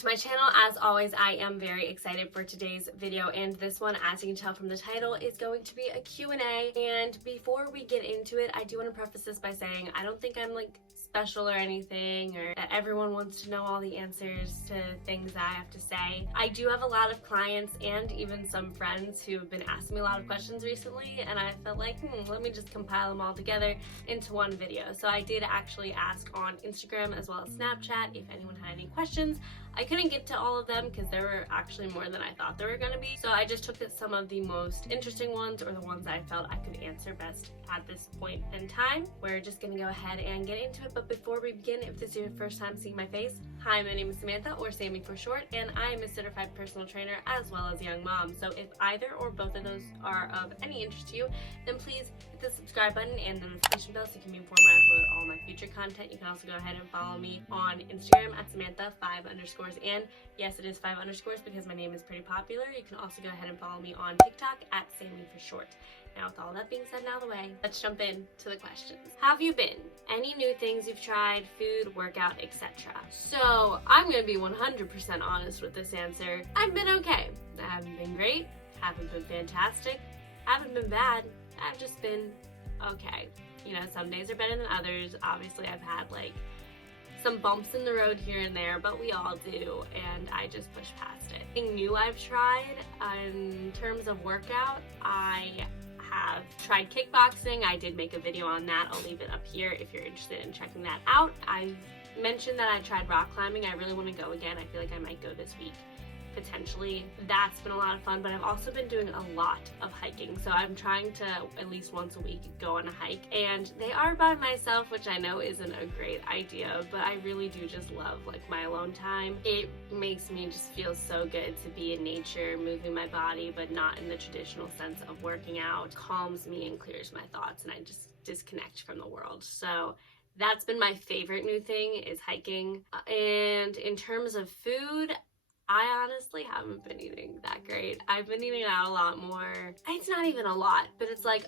to my channel. As always, I am very excited for today's video, and this one, as you can tell from the title, is going to be a Q&A. And before we get into it, I do want to preface this by saying I don't think I'm like special or anything, or that everyone wants to know all the answers to things that I have to say. I do have a lot of clients and even some friends who have been asking me a lot of questions recently, and I felt like, let me just compile them all together into one video. So I did actually ask on Instagram as well as Snapchat if anyone had any questions. I couldn't get to all of them because there were actually more than I thought there were going to be. So I just took some of the most interesting ones, or the ones that I felt I could answer best at this point in time. We're just going to go ahead and get into it. But before we begin, if this is your first time seeing my face, hi, my name is Samantha, or Sammy for short, and I am a certified personal trainer as well as a young mom. So if either or both of those are of any interest to you, then please hit the subscribe button and the notification bell so you can be informed when I upload all my future content. You can also go ahead and follow me on Instagram at Samantha5_. And yes, it is 5 underscores because my name is pretty popular. You can also go ahead and follow me on TikTok at Sammy for short. Now, with all that being said out of the way, let's jump in to the questions. How have you been? Any new things you've tried, food, workout, etc.? So I'm gonna be 100% honest with this answer. I've been okay. I haven't been great, haven't been fantastic, haven't been bad. I've just been okay. You know, some days are better than others. Obviously, I've had like some bumps in the road here and there, but we all do, and I just push past it. Anything new I've tried in terms of workout, I have tried kickboxing. I did make a video on that. I'll leave it up here if you're interested in checking that out. I mentioned that I tried rock climbing. I really want to go again. I feel like I might go this week, potentially. That's been a lot of fun, but I've also been doing a lot of hiking. So I'm trying to at least once a week go on a hike, and they are by myself, which I know isn't a great idea, but I really do just love like my alone time. It makes me just feel so good to be in nature, moving my body, but not in the traditional sense of working out. Calms me and clears my thoughts, and I just disconnect from the world. So that's been my favorite new thing, is hiking. And in terms of food, I honestly haven't been eating that great. I've been eating out a lot more. It's not even a lot, but it's like,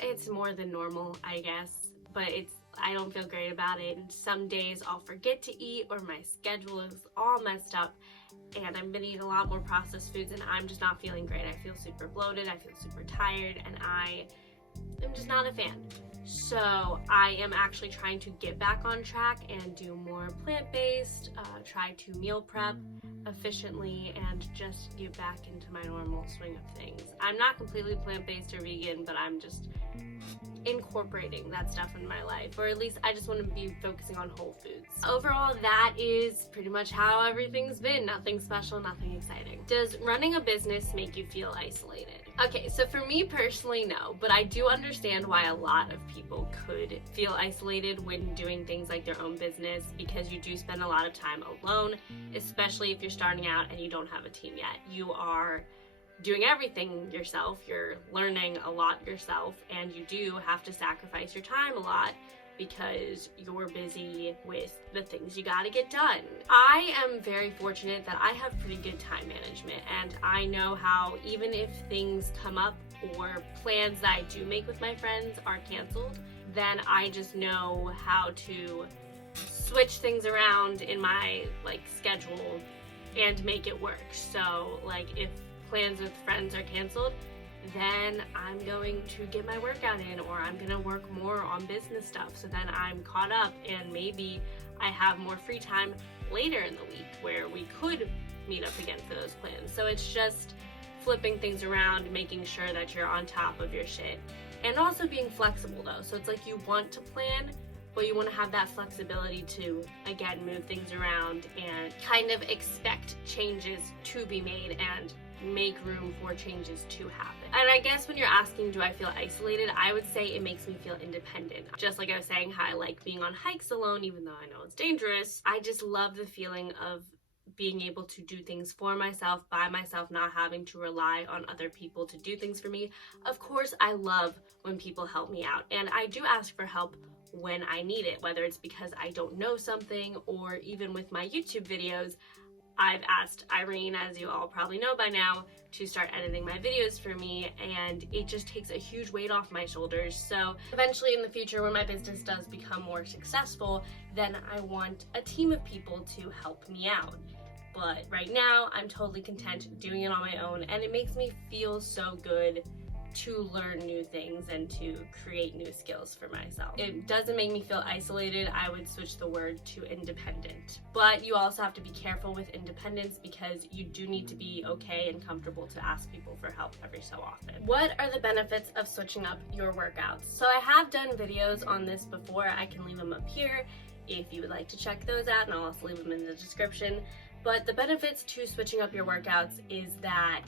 it's more than normal, I guess. But I don't feel great about it. And some days I'll forget to eat, or my schedule is all messed up, and I've been eating a lot more processed foods, and I'm just not feeling great. I feel super bloated, I feel super tired, and I'm just not a fan. So I am actually trying to get back on track and do more plant-based, try to meal prep efficiently, and just get back into my normal swing of things. I'm not completely plant-based or vegan, but I'm just incorporating that stuff in my life, or at least I just want to be focusing on whole foods. Overall, that is pretty much how everything's been. Nothing special, nothing exciting. Does running a business make you feel isolated? Okay, so for me personally, no, but I do understand why a lot of people could feel isolated when doing things like their own business, because you do spend a lot of time alone, especially if you're starting out and you don't have a team yet. You are doing everything yourself, you're learning a lot yourself, and you do have to sacrifice your time a lot because you're busy with the things you gotta get done. I am very fortunate that I have pretty good time management, and I know how, even if things come up or plans that I do make with my friends are canceled, then I just know how to switch things around in my like schedule and make it work. So like if plans with friends are canceled, then I'm going to get my workout in, or I'm gonna work more on business stuff, so then I'm caught up, and maybe I have more free time later in the week where we could meet up again for those plans. So it's just flipping things around, making sure that you're on top of your shit, and also being flexible though. So it's like you want to plan, but you want to have that flexibility to, again, move things around and kind of expect changes to be made and make room for changes to happen. And I guess when you're asking, do I feel isolated, I would say it makes me feel independent. Just like I was saying how I like being on hikes alone, even though I know it's dangerous. I just love the feeling of being able to do things for myself, by myself, not having to rely on other people to do things for me. Of course, I love when people help me out, and I do ask for help when I need it, whether it's because I don't know something, or even with my YouTube videos, I've asked Irene, as you all probably know by now, to start editing my videos for me, and it just takes a huge weight off my shoulders. So eventually in the future, when my business does become more successful, then I want a team of people to help me out. but right now I'm totally content doing it on my own, and it makes me feel so good to learn new things and to create new skills for myself. It doesn't make me feel isolated. I would switch the word to independent. But you also have to be careful with independence, because you do need to be okay and comfortable to ask people for help every so often. What are the benefits of switching up your workouts? So I have done videos on this before. I can leave them up here if you would like to check those out, and I'll also leave them in the description. But the benefits to switching up your workouts is that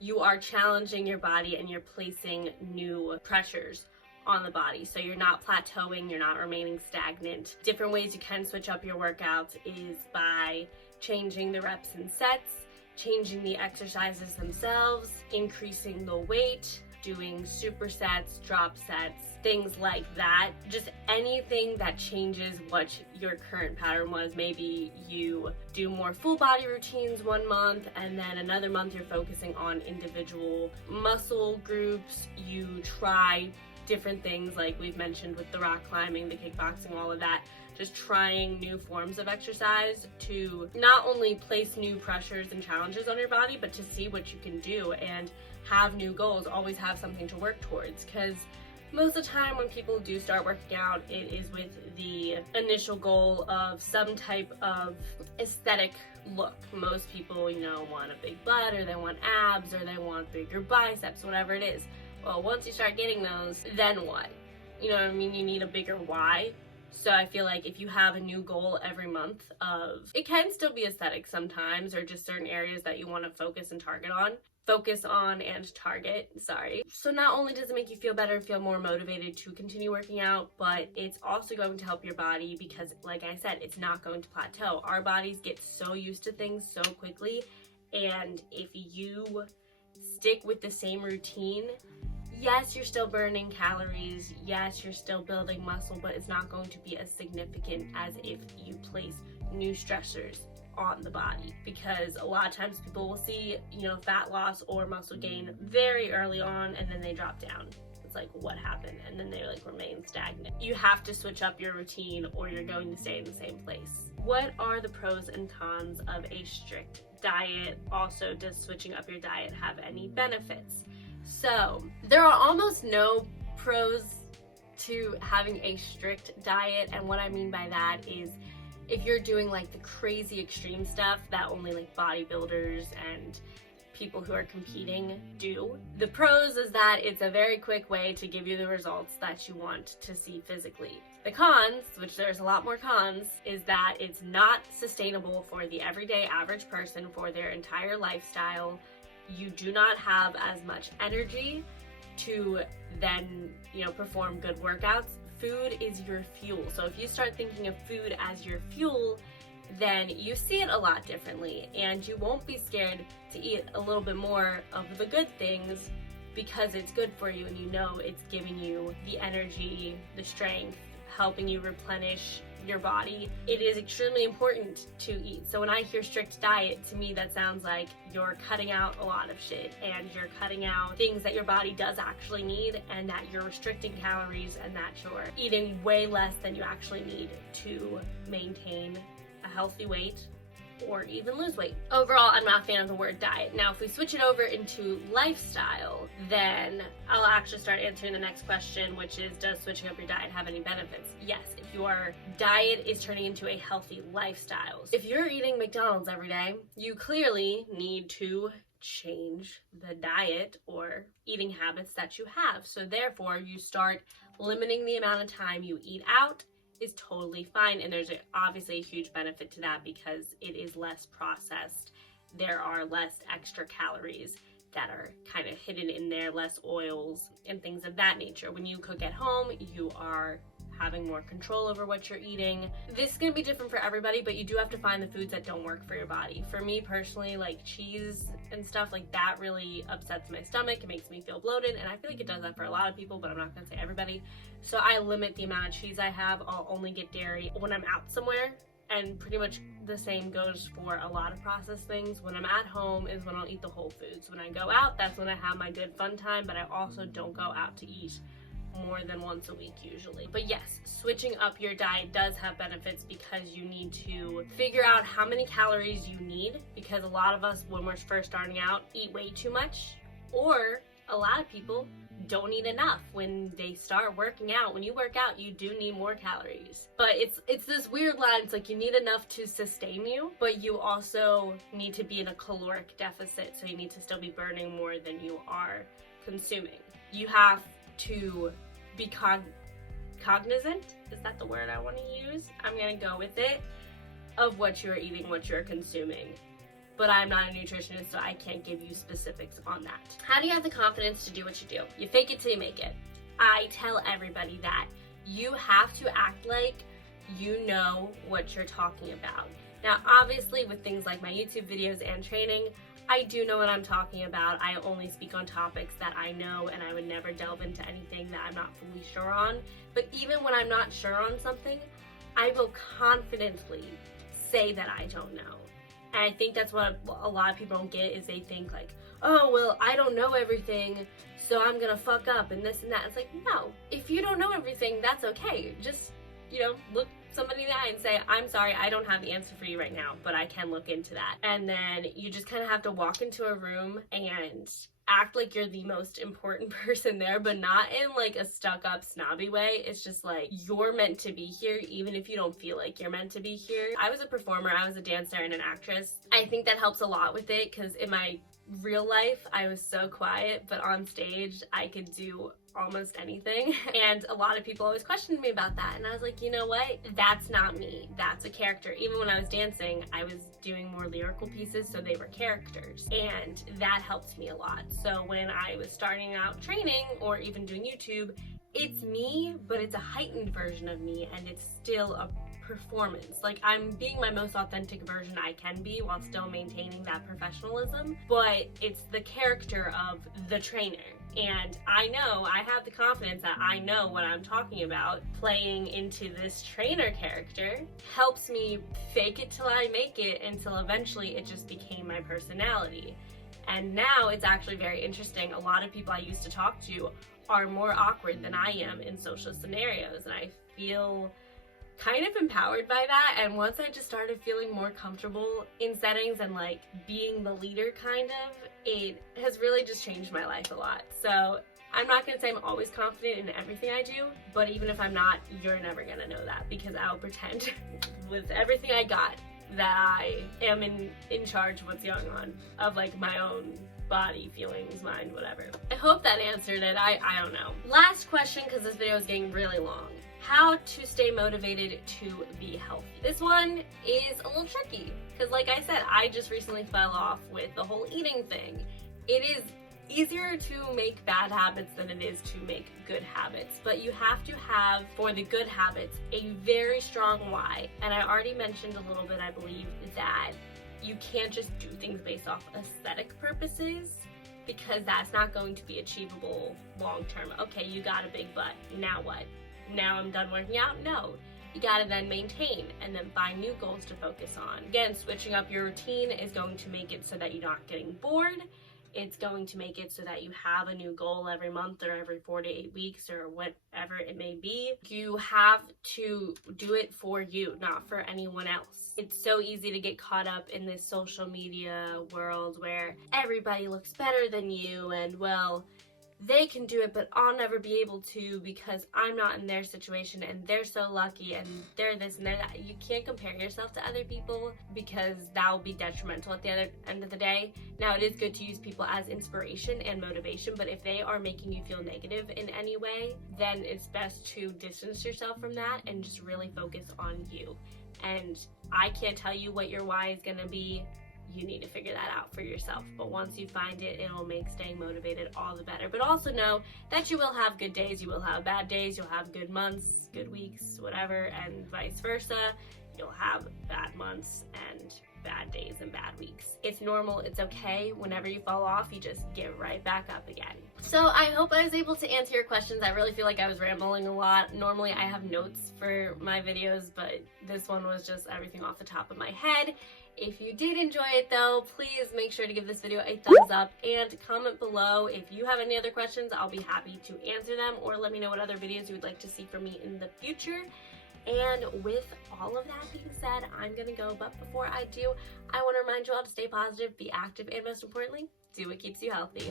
you are challenging your body and you're placing new pressures on the body. So you're not plateauing, you're not remaining stagnant. Different ways you can switch up your workouts is by changing the reps and sets, changing the exercises themselves, increasing the weight, doing supersets, drop sets, things like that. Just anything that changes what your current pattern was. Maybe you do more full body routines one month, and then another month you're focusing on individual muscle groups. You try different things like we've mentioned with the rock climbing, the kickboxing, all of that. Just trying new forms of exercise to not only place new pressures and challenges on your body, but to see what you can do and have new goals. Always have something to work towards, because most of the time when people do start working out, it is with the initial goal of some type of aesthetic look. Most people, want a big butt, or they want abs, or they want bigger biceps, whatever it is. Well, once you start getting those, then what? You know what I mean? You need a bigger why. So I feel like if you have a new goal every month it can still be aesthetic sometimes, or just certain areas that you want to focus and target, sorry. So not only does it make you feel better, feel more motivated to continue working out, but it's also going to help your body, because like I said, it's not going to plateau. Our bodies get so used to things so quickly, and if you stick with the same routine, yes, you're still burning calories, yes, you're still building muscle, but it's not going to be as significant as if you place new stressors on the body. Because a lot of times people will see, fat loss or muscle gain very early on, and then they drop down. It's like, what happened? And then they remain stagnant. You have to switch up your routine, or you're going to stay in the same place. What are the pros and cons of a strict diet? Also, does switching up your diet have any benefits? So there are almost no pros to having a strict diet, and what I mean by that is if you're doing like the crazy extreme stuff that only like bodybuilders and people who are competing do. The pros is that it's a very quick way to give you the results that you want to see physically. The cons, which there's a lot more cons, is that it's not sustainable for the everyday average person for their entire lifestyle. You do not have as much energy to then, perform good workouts. Food is your fuel. So if you start thinking of food as your fuel, then you see it a lot differently, and you won't be scared to eat a little bit more of the good things because it's good for you, and it's giving you the energy, the strength, helping you replenish your body. It is extremely important to eat. So when I hear strict diet, to me that sounds like you're cutting out a lot of shit, and you're cutting out things that your body does actually need, and that you're restricting calories, and that you're eating way less than you actually need to maintain a healthy weight or even lose weight. Overall, I'm not a fan of the word diet. Now, if we switch it over into lifestyle, then I'll actually start answering the next question, which is, does switching up your diet have any benefits? Yes, if your diet is turning into a healthy lifestyle. If you're eating McDonald's every day, you clearly need to change the diet or eating habits that you have. So therefore, you start limiting the amount of time you eat out. Is totally fine, and there's obviously a huge benefit to that because it is less processed. There are less extra calories that are kind of hidden in there, less oils and things of that nature. When you cook at home, you are having more control over what you're eating. This is going to be different for everybody, but you do have to find the foods that don't work for your body. For me personally, like cheese and stuff like that really upsets my stomach. It makes me feel bloated, and I feel like it does that for a lot of people, but I'm not going to say everybody. So I limit the amount of cheese I have. I'll only get dairy when I'm out somewhere, and pretty much the same goes for a lot of processed things. When I'm at home is when I'll eat the whole foods. When I go out, that's when I have my good fun time, but I also don't go out to eat more than once a week usually. But yes, switching up your diet does have benefits because you need to figure out how many calories you need, because a lot of us, when we're first starting out, eat way too much, or a lot of people don't eat enough when they start working out. When you work out, you do need more calories. But it's this weird line. It's like you need enough to sustain you, but you also need to be in a caloric deficit, so you need to still be burning more than you are consuming. You have to be cognizant, is that the word I want to use? I'm gonna go with it, of what you're eating, what you're consuming. But I'm not a nutritionist, so I can't give you specifics on that. How do you have the confidence to do what you do? You fake it till you make it. I tell everybody that you have to act like you know what you're talking about. Now, obviously, with things like my YouTube videos and training, I do know what I'm talking about. I only speak on topics that I know, and I would never delve into anything that I'm not fully sure on. But even when I'm not sure on something, I will confidently say that I don't know. And I think that's what a lot of people don't get, is they think like, oh, well, I don't know everything, so I'm gonna fuck up and this and that. It's like, no, if you don't know everything, that's okay. Just, look somebody in the eye and say, I'm sorry, I don't have the answer for you right now, but I can look into that. And then you just kind of have to walk into a room and act like you're the most important person there, but not in like a stuck-up snobby way. It's just like, you're meant to be here even if you don't feel like you're meant to be here. I was a performer, I was a dancer and an actress. I think that helps a lot with it, because in my real life I was so quiet, but on stage I could do almost anything. And a lot of people always questioned me about that, and I was like, you know what, that's not me, that's a character. Even when I was dancing, I was doing more lyrical pieces, so they were characters, and that helped me a lot. So when I was starting out training or even doing YouTube, it's me, but it's a heightened version of me, and it's still a performance. Like, I'm being my most authentic version I can be while still maintaining that professionalism, but it's the character of the trainer. And I know, I have the confidence that I know what I'm talking about. Playing into this trainer character helps me fake it till I make it, until eventually it just became my personality. And now it's actually very interesting. A lot of people I used to talk to are more awkward than I am in social scenarios, and I feel kind of empowered by that. And once I just started feeling more comfortable in settings and like being the leader kind of, it has really just changed my life a lot. So I'm not gonna say I'm always confident in everything I do, but even if I'm not, you're never gonna know that, because I'll pretend with everything I got that I am in charge of what's going on, of like my own body, feelings, mind, whatever. I hope that answered it. I don't know. Last question, because this video is getting really long. How to stay motivated to be healthy. This one is a little tricky, because like I said, I just recently fell off with the whole eating thing. It is easier to make bad habits than it is to make good habits, but you have to have, for the good habits, a very strong why. And I already mentioned a little bit, I believe, that you can't just do things based off aesthetic purposes, because that's not going to be achievable long term. Okay, you got a big butt, now what? Now I'm done working out? No. You gotta then maintain and then find new goals to focus on. Again, switching up your routine is going to make it so that you're not getting bored. It's going to make it so that you have a new goal every month or every 4 to 8 weeks or whatever it may be. You have to do it for you, not for anyone else. It's so easy to get caught up in this social media world where everybody looks better than you, and well, they can do it, but I'll never be able to because I'm not in their situation and they're so lucky and they're this and they're that. You can't compare yourself to other people, because that will be detrimental at the other end of the day. Now, it is good to use people as inspiration and motivation, but if they are making you feel negative in any way, then it's best to distance yourself from that and just really focus on you. And I can't tell you what your why is going to be. You need to figure that out for yourself. But once you find it, it'll make staying motivated all the better. But also know that you will have good days, you will have bad days, you'll have good months, good weeks, whatever, and vice versa. You'll have bad months and bad days and bad weeks. It's normal, it's okay. Whenever you fall off, you just get right back up again. So I hope I was able to answer your questions. I really feel like I was rambling a lot. Normally I have notes for my videos, but this one was just everything off the top of my head. If you did enjoy it though, please make sure to give this video a thumbs up and comment below if you have any other questions. I'll be happy to answer them, or let me know what other videos you would like to see from me in the future. And with all of that being said, I'm gonna go, but before I do, I want to remind you all to stay positive, be active, and most importantly, do what keeps you healthy.